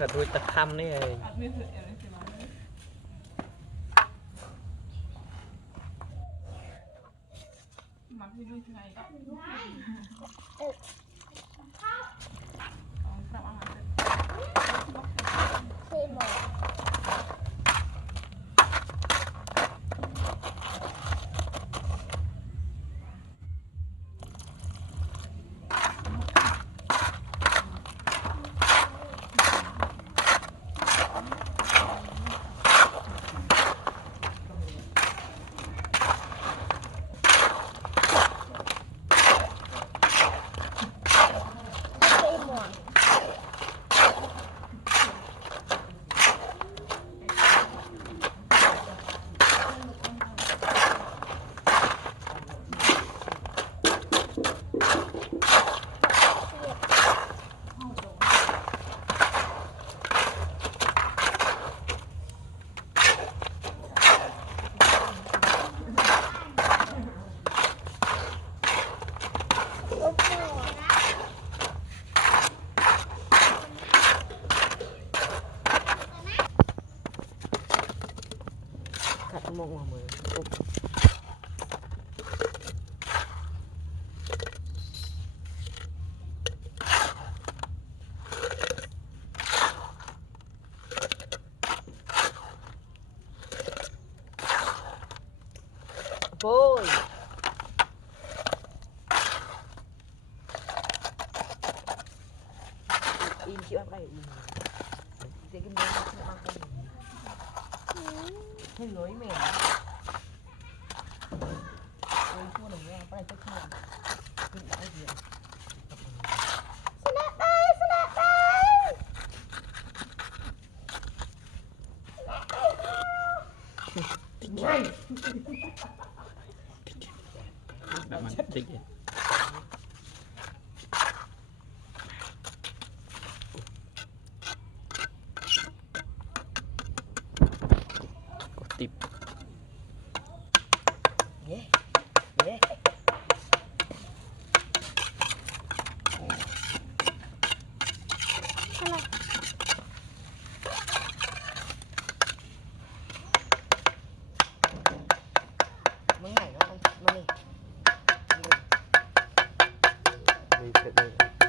กระดูกตะคำนี่เองมาพี่ดูไงก็ขัดมองหัวมือปุ๊บโอ้ยอินคิดว่าอะไรอินเด็กกินได้ไม่มากกันให้ร้อยเมตรโอ้ยชั่วหนึ่งเนี่ยไปจะชั่วขึ้นได้เดียวสนับไปสนับไปง่ายแบบมันติ๊กเลยกดติดเย้เย้มึงไหนเนาะมันนี่นี่เสร็จเลย